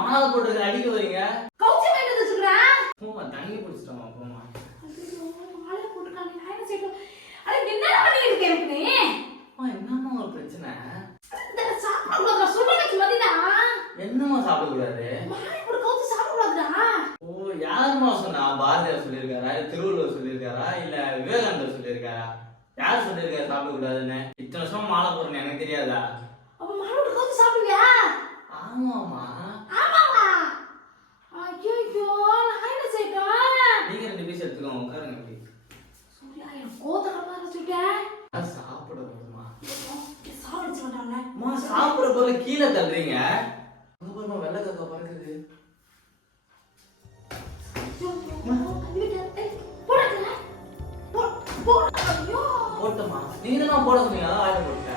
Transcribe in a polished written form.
மாலை போட்டு அடிக்க வரீங்க? கவுச்சி வாங்கிட்டு வந்து வச்சுக்கிறேன். போமா தண்ணி குடிச்சிட்டோமா போமா. மாலை போட்டுக்கானே நான் என்ன செய்யணும்? அட என்னடா பண்ணி இருக்க எனக்கு நீ? என்னம்மா ஒரு பிரச்சனை? இந்த சாப்பிடக்கூடாதுடா சொல்றேன் மதினா. என்னம்மா சாப்பிடக்கூடாது? மாலை போட்டு கவுச்சி சாப்பிடக்கூடாதுடா. ஓ யாரும்மா சொன்னா? பாரதியார் சொல்லியிருக்காரா, திருவள்ளுவர் சொல்லியிருக்காரா, இல்ல விவேகானந்தர் சொல்லியிருக்காரா? யார் சொல்லியிருக்காரு சாப்பிடக்கூடாதுன்னு? இத்தனை வருஷம் மாலை போடுறேன்னு எனக்கு தெரியாதா? அப்ப மாலை போட்டு கவுச்சி சாப்பிடுவியா? ஆமாமா. ஆமாவா? ஐயோ நான் என்ன செய்யணும்? நீங்க 2 பீஸ் எடுத்துக்கோங்க, உட்காருங்க அப்படி. சூர்யா என் கோதரமா சொல்லிட்டேன். அது சாப்பிட போதுமா? சாப்பிடுச்சு மாட்டாங்க. அம்மா சாப்பிட போற கீழே தள்ளுறீங்க. அப்புறமா வெள்ளை காக்கா பறக்குது. போட்டமா? நீங்க தான் போட சொன்னீங்க, அதான் ஆயிரம் போட்டேன்.